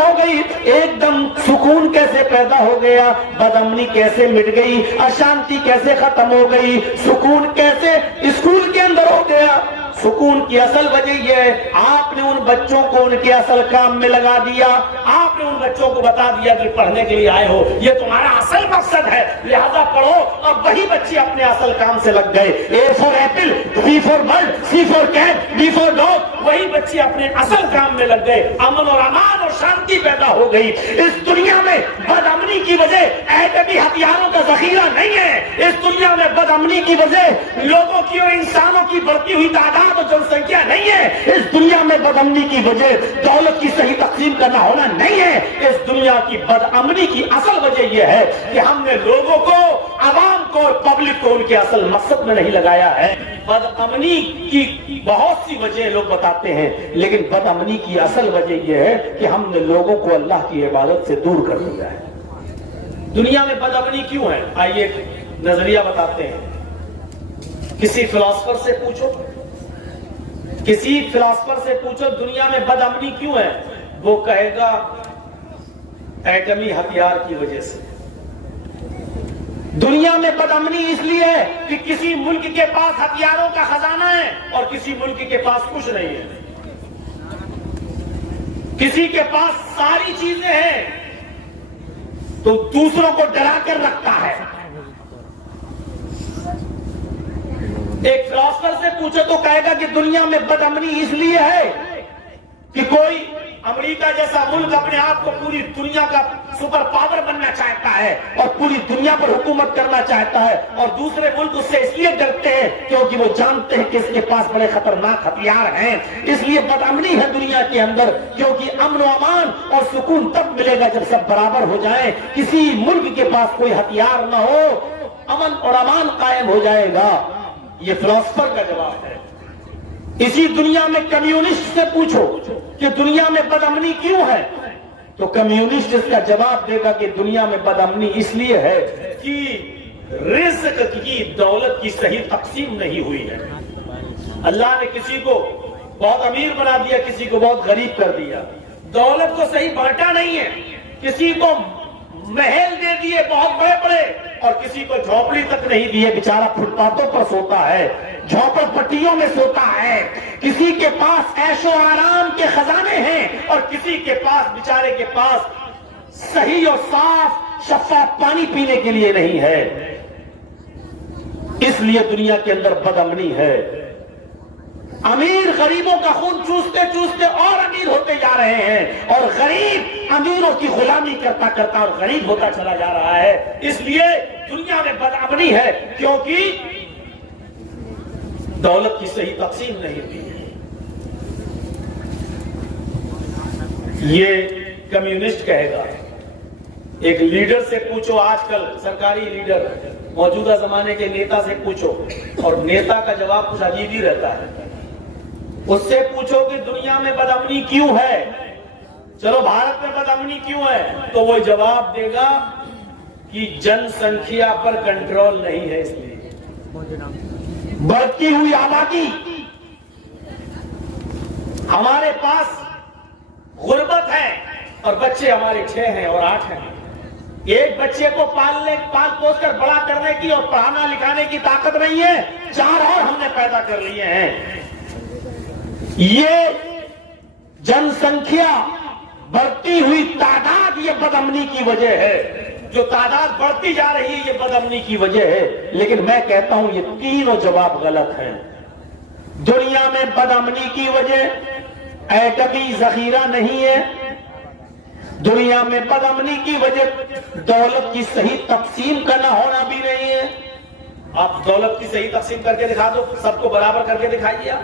ختم ہو گئی, ایک دم سکون کیسے پیدا ہو گیا, بدامنی کیسے مٹ گئی, اشانتی کیسے ختم ہو گئی, سکون کیسے اسکول کے اندر ہو گیا. سکون کی اصل وجہ یہ ہے, آپ نے ان بچوں کو ان کے اصل کام میں لگا دیا. آپ نے ان بچوں کو بتا دیا کہ پڑھنے کے لیے آئے ہو, یہ تمہارا اصل مقصد ہے, لہذا پڑھو. اور وہی بچے اپنے اصل کام سے لگ گئے. A for apple, B for bird, C for cat, D for dog, وہی بچے اپنے اصل کام میں لگ گئے. امن اور امان اور شانتی پیدا ہو گئی. اس دنیا میں بدامنی کی وجہ ایٹمی ہتھیاروں کا ذخیرہ نہیں ہے. اس دنیا میں بدامنی کی وجہ لوگوں کی اور انسانوں کی بڑھتی ہوئی تعداد اور جن سنکھیا نہیں ہے. اس دنیا میں بدامنی کی وجہ دولت کی صحیح تقسیم کا نہ ہونا نہیں ہے. اس دنیا کی بدامنی کی اصل وجہ یہ ہے کہ ہم نے لوگوں کو, عوام کو اور پبلک کو ان کے اصل مقصد میں نہیں لگایا ہے. بدامنی کی بہت سی وجہ لوگ بتاتے ہیں, لیکن بدامنی کی اصل وجہ یہ ہے کہ ہم نے لوگوں کو اللہ کی عبادت سے دور کر دیا ہے. دنیا میں بدامنی کیوں ہے؟ آئیے نظریہ بتاتے ہیں. کسی فلاسفر سے پوچھو, کسی فلاسفر سے پوچھو دنیا میں بدامنی کیوں ہے, وہ کہے گا ایٹمی ہتھیار کی وجہ سے. دنیا میں بدامنی اس لیے ہے کہ کسی ملک کے پاس ہتھیاروں کا خزانہ ہے اور کسی ملک کے پاس کچھ نہیں ہے. کسی کے پاس ساری چیزیں ہیں تو دوسروں کو ڈرا کر رکھتا ہے. ایک فلاسفر سے پوچھو تو کہے گا کہ دنیا میں بدامنی اس لیے ہے کہ کوئی امریکہ جیسا ملک اپنے آپ کو پوری دنیا کا سپر پاور بننا چاہتا ہے اور پوری دنیا پر حکومت کرنا چاہتا ہے, اور دوسرے ملک اس سے اس لیے ڈرتے ہیں کیونکہ وہ جانتے ہیں کہ اس کے پاس بڑے خطرناک ہتھیار ہیں. اس لیے بدامنی ہے دنیا کے اندر, کیونکہ امن و امان اور سکون تب ملے گا جب سب برابر ہو جائیں. کسی ملک کے پاس کوئی ہتھیار نہ ہو, امن اور امان قائم ہو جائے گا. یہ فلاسفر کا جواب ہے. اسی دنیا میں کمیونسٹ سے پوچھو کہ دنیا میں بدامنی کیوں ہے, تو کمیونسٹ اس کا جواب دے گا کہ دنیا میں بدامنی اس لیے ہے کہ رزق کی, دولت کی صحیح تقسیم نہیں ہوئی ہے. اللہ نے کسی کو بہت امیر بنا دیا, کسی کو بہت غریب کر دیا. دولت کو صحیح بانٹا نہیں ہے. کسی کو محل دے دیے بہت بڑے بڑے اور کسی کو جھونپڑی تک نہیں دیے, بیچارہ فٹ پاتھوں پر سوتا ہے, جھونپڑ پٹیوں میں سوتا ہے. کسی کے پاس عیش و آرام کے خزانے ہیں اور کسی کے پاس, بیچارے کے پاس صحیح اور صاف شفاف پانی پینے کے لیے نہیں ہے. اس لیے دنیا کے اندر بدامنی ہے. امیر غریبوں کا خون چوستے چوستے اور امیر ہوتے جا رہے ہیں, اور غریب امیروں کی غلامی کرتا کرتا اور غریب ہوتا چلا جا رہا ہے. اس لیے دنیا میں بدامنی ہے کیونکہ دولت کی صحیح تقسیم نہیں ہوئی ہے. یہ کمیونسٹ کہے گا. ایک لیڈر سے پوچھو, آج کل سرکاری لیڈر, موجودہ زمانے کے نیتا سے پوچھو, اور نیتا کا جواب کچھ عجیب ہی رہتا ہے. اس سے پوچھو کہ دنیا میں بدامنی کیوں ہے, چلو بھارت میں بدامنی کیوں ہے, تو وہ جواب دے گا کہ جن سنکھیا پر کنٹرول نہیں ہے. اس لیے بڑھتی ہوئی آبادی, ہمارے پاس غربت ہے اور بچے ہمارے 6 ہیں اور 8 ہیں. ایک بچے کو پال پوس کر بڑا کرنے کی اور پڑھانا لکھانے کی طاقت نہیں ہے, 4 اور ہم نے پیدا کر لیے ہیں. یہ جن سنکھیا, بڑھتی ہوئی تعداد, یہ بدامنی کی وجہ ہے. جو تعداد بڑھتی جا رہی ہے یہ بدامنی کی وجہ ہے. لیکن میں کہتا ہوں یہ تینوں جواب غلط ہیں. دنیا میں بدامنی کی وجہ ایٹمی ذخیرہ نہیں ہے. دنیا میں بدامنی کی وجہ دولت کی صحیح تقسیم کا نہ ہونا بھی نہیں ہے. آپ دولت کی صحیح تقسیم کر کے دکھا دو, سب کو برابر کر کے دکھائیے. آپ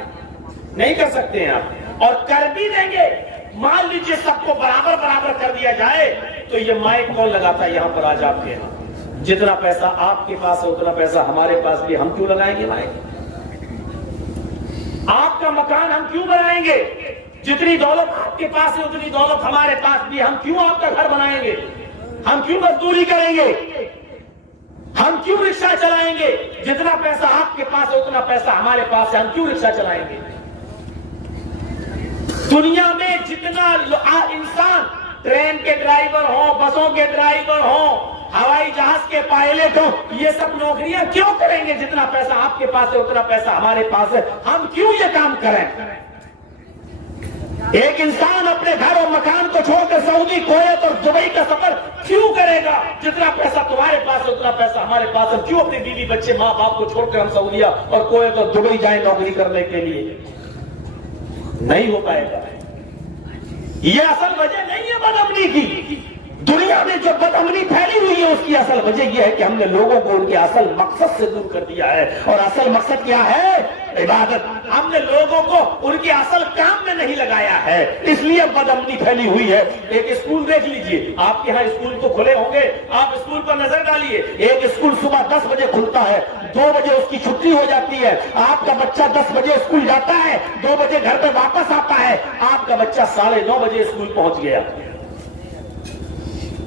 نہیں کر سکتے ہیں آپ, اور کر بھی دیں گے. مان لیجئے سب کو برابر برابر کر دیا جائے تو یہ مائک کون لگاتا ہے یہاں پر آج آپ کے یہاں؟ جتنا پیسہ آپ کے پاس ہے اتنا پیسہ ہمارے پاس بھی, ہم کیوں لگائیں گے مائک؟ آپ کا مکان ہم کیوں بنائیں گے؟ جتنی دولت آپ کے پاس ہے اتنی دولت ہمارے پاس بھی, ہم کیوں آپ کا گھر بنائیں گے؟ ہم کیوں مزدوری کریں گے؟ ہم کیوں رکشہ چلائیں گے؟ جتنا پیسہ آپ کے پاس ہے اتنا پیسہ ہمارے پاس ہے, ہم کیوں رکشہ چلائیں گے؟ دنیا میں جتنا انسان ٹرین کے ڈرائیور ہوں، بسوں کے ڈرائیور ہوں، ہوائی جہاز کے پائلٹ ہوں، یہ سب نوکریاں کیوں کریں گے؟ جتنا پیسہ آپ کے پاس ہے اتنا پیسہ ہمارے پاس ہے، ہم کیوں یہ کام کریں؟ ایک انسان اپنے گھر اور مکان کو چھوڑ کر سعودی، کویت اور دبئی کا سفر کیوں کرے گا؟ جتنا پیسہ تمہارے پاس ہے اتنا پیسہ ہمارے پاس ہے، کیوں اپنی بیوی بچے ماں باپ کو چھوڑ کر ہم سعودیہ اور کویت اور دبئی جائیں نوکری کرنے کے لیے؟ نہیں ہو پائے گا۔ یہ اصل وجہ نہیں ہے بدامنی کی۔ دنیا میں جو بدامنی پھیلی ہوئی ہے اس کی اصل وجہ یہ ہے کہ ہم نے لوگوں کو ان کے اصل مقصد سے دور کر دیا ہے، اور اصل مقصد کیا ہے؟ عبادت۔ ہم نے لوگوں کو ان کے اصل کام میں نہیں لگایا ہے، اس لیے بدامنی پھیلی ہوئی ہے۔ ایک اسکول دیکھ لیجئے، آپ کے ہاں اسکول تو کھلے ہوں گے، آپ اسکول پر نظر ڈالیے۔ ایک اسکول صبح 10 بجے کھلتا ہے، 2 بجے اس کی چھٹی ہو جاتی ہے، آپ کا بچہ 10 بجے اسکول جاتا ہے، 2 بجے گھر پہ واپس آتا ہے، آپ کا بچہ 9:30 بجے اسکول پہنچ گیا۔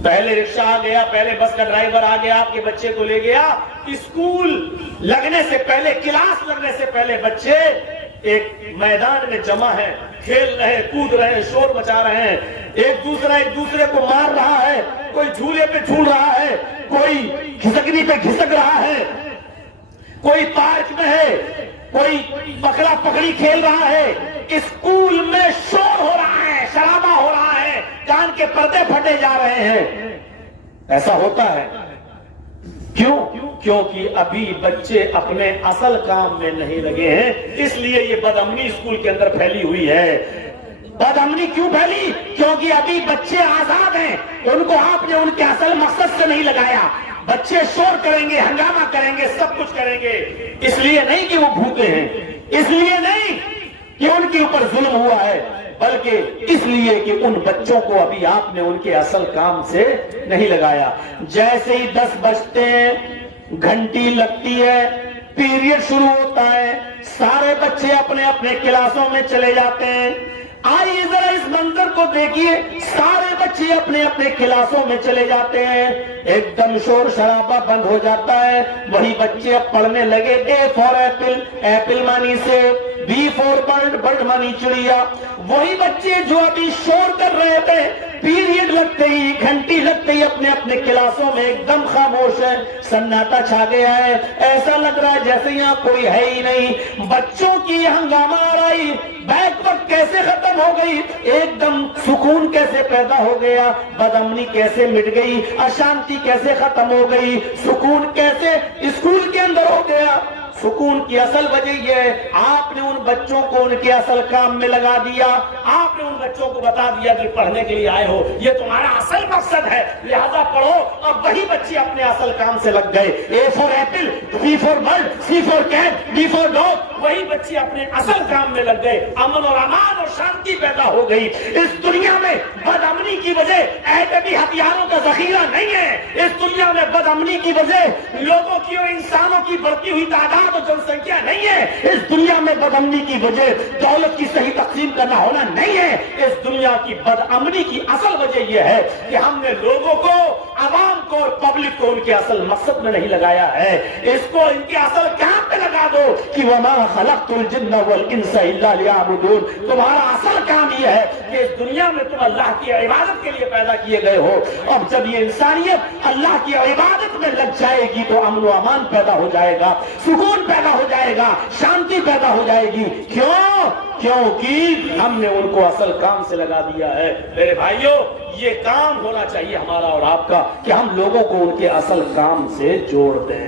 پہلے رکشہ آ گیا، پہلے بس کا ڈرائیور آ گیا، آپ کے بچے کو لے گیا۔ اسکول لگنے سے پہلے، کلاس لگنے سے پہلے بچے ایک میدان میں جمع ہیں، کھیل رہے ہیں، کود رہے ہیں، شور مچا رہے ہیں، ایک دوسرے کو مار رہا ہے، کوئی جھولے پہ جھول رہا ہے، کوئی گھسکنی پہ گھسک رہا ہے، کوئی پارک میں ہے، کوئی پکڑا پکڑی کھیل رہا ہے۔ اسکول میں شور ہو رہا ہے، شرابہ ہو رہا ہے، کان کے پردے پھٹے جا رہے ہیں۔ ایسا ہوتا ہے کیوں؟ کیونکہ ابھی بچے اپنے اصل کام میں نہیں لگے ہیں، اس لیے یہ بدامنی اسکول کے اندر پھیلی ہوئی ہے۔ بدامنی کیوں پھیلی؟ کیونکہ ابھی بچے آزاد ہیں، ان کو آپ نے ان کے اصل مقصد سے نہیں لگایا۔ بچے شور کریں گے، ہنگامہ کریں گے، سب کچھ کریں گے، اس لیے نہیں کہ وہ بھوکے ہیں، اس لیے نہیں کہ ان کے اوپر ظلم ہوا ہے، بلکہ اس لیے کہ ان بچوں کو ابھی آپ نے ان کے اصل کام سے نہیں لگایا۔ جیسے ہی 10 بجتے ہیں، گھنٹی لگتی ہے، پیریڈ شروع ہوتا ہے، سارے بچے اپنے اپنے کلاسوں میں چلے جاتے ہیں۔ آئیے ذرا اس منظر کو دیکھیے، سارے بچے اپنے اپنے کلاسوں میں چلے جاتے ہیں، ایک دم شور شرابہ بند ہو جاتا ہے۔ وہی بچے اب پڑھنے لگے، اے فار ایپل، ایپل مانی سے، بی فار برڈ، برڈ مانی چڑیا۔ وہی بچے جو ابھی شور کر رہے تھے، پیریڈ لگتے ہی، گھنٹی لگتے ہی اپنے اپنے کلاسوں میں ایک دم خاموش ہے، سناٹا چھا گیا ہے، ایسا لگ رہا ہے جیسے یہاں کوئی ہے ہی نہیں۔ بچوں کی ہنگامہ آرائی، بیک وقت کیسے ختم ہو گئی، ایک دم سکون کیسے پیدا ہو گیا، بدامنی کیسے مٹ گئی، اشانتی کیسے ختم ہو گئی، سکون کیسے اسکول کے اندر ہو گیا۔ سکون کی اصل وجہ یہ ہے، آپ نے ان بچوں کو ان کے اصل کام میں لگا دیا، آپ نے ان بچوں کو بتا دیا کہ پڑھنے کے لیے آئے ہو، یہ تمہارا اصل مقصد ہے، لہذا پڑھو۔ اب وہی بچے اپنے اصل کام سے لگ گئے، A for apple, B for bird, C for cat, D for dog, وہی بچے اپنے اصل کام میں لگ گئے۔ امن اور امان اور شانتی پیدا ہو گئی۔ اس دنیا میں بدامنی کی وجہ ایٹمی ہتھیاروں کا ذخیرہ نہیں ہے، اس دنیا میں بدامنی کی وجہ لوگوں کی اور انسانوں کی بڑھتی ہوئی تعداد اور جن سنکھیا نہیں ہے، اس دنیا میں بدامنی کی وجہ دولت کی صحیح تقسیم کا نہ ہونا نہیں ہے۔ اس دنیا کی بدامنی کی اصل وجہ یہ ہے کہ ہم نے لوگوں کو، عوام کو اور پبلک کو ان کے اصل مقصد میں نہیں لگایا ہے۔ اس کو ان کے اصل کام پہ لگا دو کہ وما خلقت الجن والانس الا لیعبدون۔ تمہارا اصل کام یہ ہے کہ اس دنیا میں تم اللہ کی عبادت کے لیے پیدا کیے گئے ہو، اور جب یہ انسانیت اللہ کی عبادت میں لگ جائے گی تو امن و امان پیدا ہو جائے گا، سکون پیدا ہو جائے گا، شانتی پیدا ہو جائے گی۔ کیوں؟ کیونکہ ہم نے ان کو اصل کام سے لگا دیا ہے۔ میرے بھائیوں، یہ کام ہونا چاہیے ہمارا اور آپ کا کہ ہم لوگوں کو ان کے اصل کام سے جوڑ دیں۔